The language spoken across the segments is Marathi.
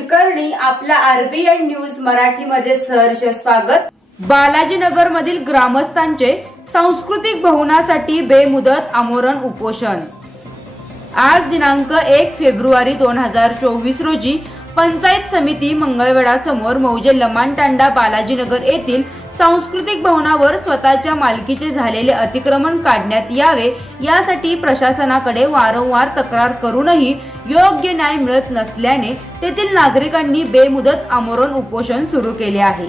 कुलकर्णी आपला आरबीएन न्यूज मराठीमध्ये सहर्ष स्वागत. बालाजीनगर मधील ग्रामस्थांचे सांस्कृतिक भवनासाठी बेमुदत आमोरण उपोषण. आज दिनांक एक फेब्रुवारी दोन हजार चोवीस रोजी पंचायत समिती मंगळवेढासमोर मौजे लमानटांडा बालाजीनगर येथील सांस्कृतिक भवनावर स्वतःच्या मालकीचे झालेले अतिक्रमण काढण्यात यावे यासाठी प्रशासनाकडे वारंवार तक्रार करूनही योग्य न्याय मिळत नसल्याने तेथील नागरिकांनी बेमुदत आमरण उपोषण सुरू केले आहे.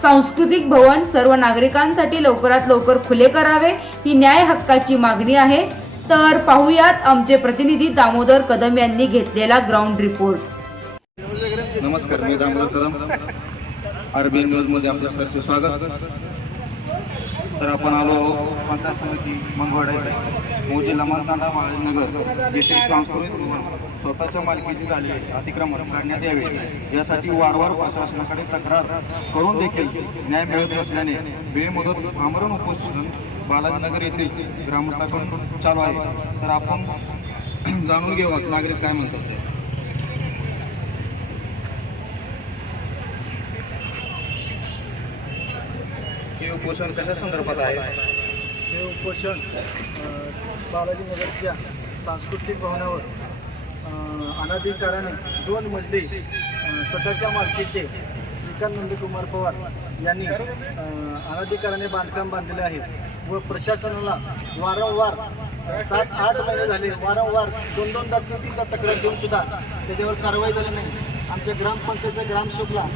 सांस्कृतिक भवन सर्व नागरिकांसाठी लवकरात लवकर खुले करावे ही न्याय हक्काची मागणी आहे. तर पाहुयात आमचे प्रतिनिधी दामोदर कदम यांनी घेतलेला ग्राउंड रिपोर्ट नमस्कार मी दामोदर कदम. आरबी न्यूजमध्ये आपलं सरसे स्वागत. तर आपण आलो पंचायत समिती मंगवाडा येथे. मौजे लमानतांडा नगर येथील सांस्कृतिक स्वतःच्या स्वतःच्या मालकीचे झाले अतिक्रमण करण्यात यावे. यासाठी वारंवार प्रशासनाकडे तक्रार करून देखील न्याय मिळत नसल्याने बेमुदत आमरण उपोषण बालाजीनगर येथील ग्रामस्थाकडून चालू आहे. तर आपण जाणून घेऊ नागरिक काय म्हणतात उपोषण कशा संदर्भात आहे? हे उपोषण बालाजीनगरच्या सांस्कृतिक भवनावर अनाधिकाराने दोन मजली स्वतःच्या मालकीचे श्रीकांत नंदकुमार पवार यांनी अनाधिकाराने बांधकाम बांधलेले आहे व प्रशासनाला वारंवार सात आठ महिने झाले वारंवार दोन दोनदा तीन तीनदा तक्रार देऊन सुद्धा त्याच्यावर कारवाई झाली नाही. आमच्या ग्रामपंचायतच्या ग्रामसेवकला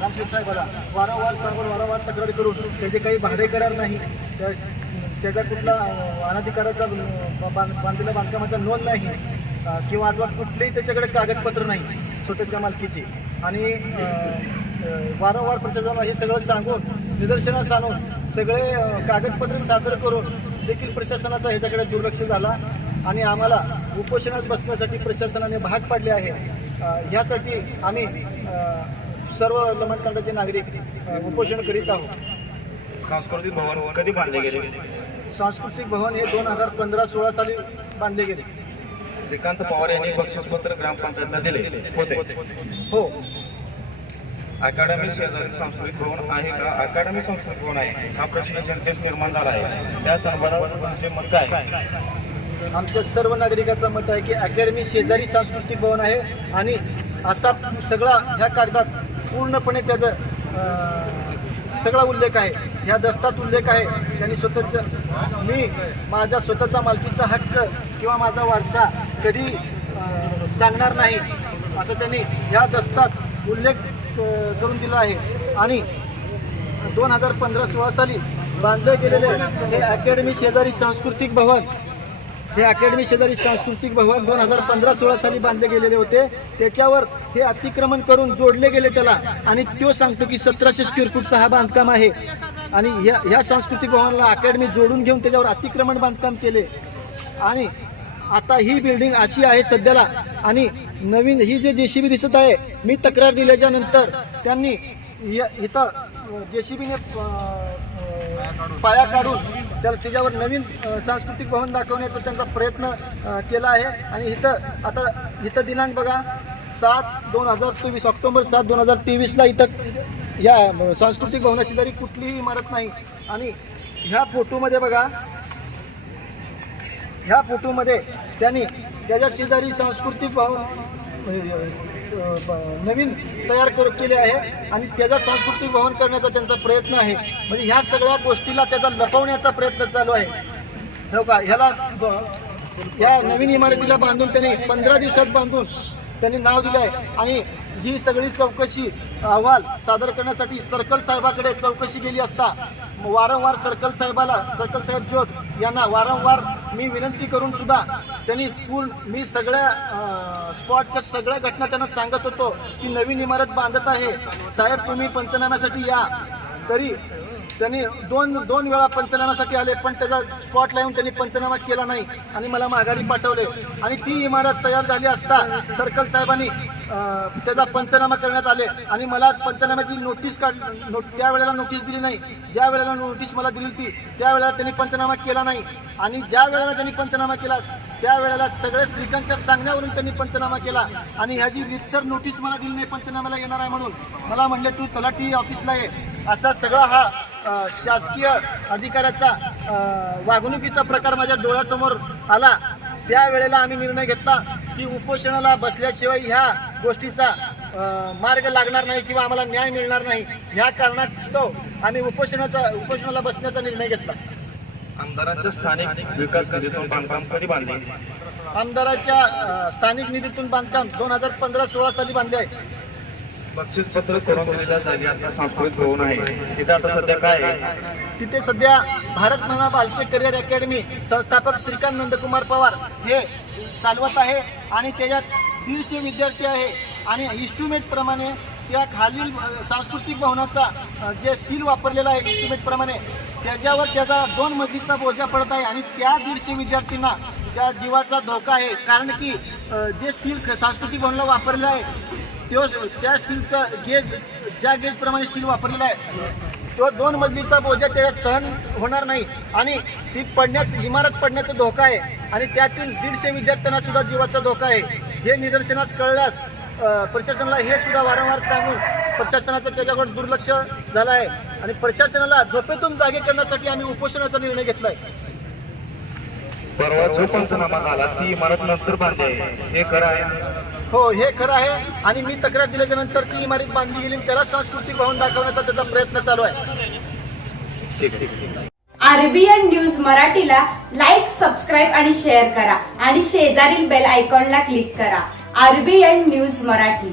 रामशेठ साहेबाला वारंवार सांगून वारंवार तक्रार करून त्याचे काही भाडे करार नाही त्या- त्याचा कुठला अनाधिकाराचा बांध बांधलेल्या बांधकामाचा नोंद नाही किंवा अथवा कुठलेही त्याच्याकडे कागदपत्र नाही स्वतःच्या मालकीचे. आणि वारंवार प्रशासनाला हे सगळं सांगून निदर्शनास आणून सगळे कागदपत्र सादर करून देखील प्रशासनाचा ह्याच्याकडे दुर्लक्ष झाला. आणि आम्हाला उपोषणात बसण्यासाठी प्रशासनाने भाग पाडले आहे. ह्यासाठी आम्ही सर्व लमणकांडाचे नागरिक उपोषण करीत आहोत. सांस्कृतिक भवन कधी बांधले गेले? सांस्कृतिक भवन हे दोन हजार पंधरा सोळा साली बांधले गेले. श्रीकांत पवार यांनी बक्षीसपत्र ग्रामपंचायतला दिले. होते. हो. अकादमी शेजारी सांस्कृतिक भवन आहे का? अकादमी सांस्कृतिक भवन आहे. हा प्रश्न जनतेस निर्माण झाला आहे. त्या संदर्भात तुमचे मत काय? आमच्या सर्व नागरिकाचं मत आहे की अकॅडमी शेजारी सांस्कृतिक भवन आहे आणि असा सगळा ह्या कागदात पूर्णपणे त्याचं सगळा उल्लेख आहे. ह्या दस्तात उल्लेख आहे. त्यांनी स्वतःचं मी माझ्या स्वतःचा मालकीचा हक्क किंवा माझा वारसा कधी सांगणार नाही असं त्यांनी ह्या दस्तात उल्लेख करून दिला आहे. आणि दोन हजार पंधरा सोळा साली बांधले गेलेले हे अकॅडमी शेजारी सांस्कृतिक भवन हे अकॅडमी शेजारी सांस्कृतिक भवन दोन हजार पंधरा सोळा साली बांधले गेलेले होते. त्याच्यावर हे अतिक्रमण करून जोडले गेले त्याला. आणि तो सांगतो की सतराशे स्क्वेअर फूटचा हा बांधकाम आहे. आणि ह्या ह्या सांस्कृतिक भवनाला अकॅडमी जोडून घेऊन त्याच्यावर अतिक्रमण बांधकाम केले. आणि आता ही बिल्डिंग अशी आहे सध्याला. आणि नवीन ही जे जे सी बी दिसत आहे मी तक्रार दिल्याच्या नंतर त्यांनी इथं जे सी बीने पाया काढून त्याला त्याच्यावर नवीन सांस्कृतिक भवन दाखवण्याचा त्यांचा प्रयत्न केला आहे. आणि इथं आता इथं दिनांक बघा सात दोन हजार चोवीस ऑक्टोबर सात दोन हजार तेवीसला इथं या सांस्कृतिक भवनाशेजारी कुठलीही इमारत नाही. आणि ह्या फोटोमध्ये बघा ह्या फोटोमध्ये त्यांनी त्याच्या शेजारी सांस्कृतिक भवन नवीन तयार कर केले आहे आणि त्याचा सांस्कृतिक भवन करण्याचा त्यांचा प्रयत्न आहे. म्हणजे ह्या सगळ्या गोष्टीला त्याचा लपवण्याचा प्रयत्न चालू आहे. हो का? ह्याला या नवीन इमारतीला बांधून त्यांनी पंधरा दिवसात बांधून त्यांनी नाव दिलं आहे. आणि ही सगळी चौकशी अहवाल सादर करण्यासाठी सर्कल साहेबाकडे चौकशी गेली असता वारंवार सर्कल साहेबाला सर्कल साहेब ज्योत यांना वारंवार मी विनंती करून सुद्धा त्यांनी पूर्ण मी सगळ्या स्पॉटच्या सगळ्या घटना त्यांना सांगत होतो की नवीन इमारत बांधत आहे. साहेब तुम्ही पंचनाम्यासाठी या. तरी त्यांनी दोन दोन वेळा पंचनाम्यासाठी आले पण त्याचा स्पॉट लावून त्यांनी पंचनामा केला नाही आणि मला माघारी पाठवले. आणि ती इमारत तयार झाली असता सर्कल साहेबांनी त्याचा पंचनामा करण्यात आले. आणि मला पंचनाम्याची नोटीस काढ नो त्यावेळेला नोटीस दिली नाही. ज्या वेळेला नोटीस मला दिली होती त्यावेळेला त्यांनी पंचनामा केला नाही. आणि ज्या वेळेला त्यांनी पंचनामा केला त्यावेळेला सगळ्या श्रीकांतच्या सांगण्यावरून त्यांनी पंचनामा केला. आणि ह्याची रितसर नोटीस मला दिली नाही पंचनाम्याला येणार आहे म्हणून. मला म्हणले तू तलाठी ऑफिसला ये. असा सगळा हा शासकीय अधिकाऱ्याचा वागणुकीचा प्रकार माझ्या डोळ्यासमोर आला. त्यावेळेला आम्ही निर्णय घेतला की उपोषणाला बसल्याशिवाय ह्या गोष्टीचा मार्ग लागणार नाही किंवा आम्हाला न्याय मिळणार नाही. ह्या कारणास्तव आम्ही उपोषणाचा उपोषणाला बसण्याचा निर्णय घेतला. आमदारांच्या स्थानिक विकास निधीतून बांधकाम कधी बांधले? आमदाराच्या अ, स्थानिक निधीतून बांधकाम दोन हजार पंधरा सोळा साली बांधले आहे. बक्षीस पत्र करून दिलेल्या जागी आता सांस्कृतिक भवन आहे. तिथे आता सध्या काय आहे? तिथे सध्या भारत मना बालके करिअर अकॅडमी संस्थापक श्रीकांत नंदकुमार पवार हे चालवत आहे आणि त्याच्यात दीडशे विद्यार्थी आहे. आणि इन्स्ट्रुमेंट प्रमाणे त्या खालील सांस्कृतिक भवनाचा जे स्टील वापरलेलं आहे इन्स्ट्रुमेंट त्याच्यावर त्याचा दोन मजलीचा बोजा पडत आहे आणि त्या दीडशे विद्यार्थ्यांना त्या जीवाचा धोका आहे कारण की जे स्टील सांस्कृतिक भवनला वापरलेलं आहे तो त्या स्टीलचा गेज ज्या गेजप्रमाणे स्टील वापरलेलं आहे तो दोन मजलीचा बोजा त्याला सहन होणार नाही आणि ती पडण्याचं इमारत पडण्याचा धोका आहे आणि त्यातील दीडशे विद्यार्थ्यांना सुद्धा जीवाचा धोका आहे. हे निदर्शनास कळल्यास प्रशासनाला हे सुद्धा वारंवार सांगून प्रशासनाचं त्याच्याकडे दुर्लक्ष झालं आहे आणि प्रशासनाला झोपेतून जागे करण्यासाठी आम्ही उपोषणाचा निर्णय घेतला आहे परवा जो पंचनामा झाला ती इमारत नंतर बांधली आहे. हे खरं आहे? हो हे खरं आहे. आणि मी तक्रार दिल्याच्या नंतर ती इमारत बांधली गेली आणि त्याला सांस्कृतिक भवन दाखवण्याचा त्याचा प्रयत्न चालू आहे. ठीक आहे ठीक. आहे आरबीएन न्यूज मराठीला लाईक सबस्क्राईब आणि शेअर करा. आणि शेजारील बेल आयकॉनला क्लिक करा. RBN news Marathi.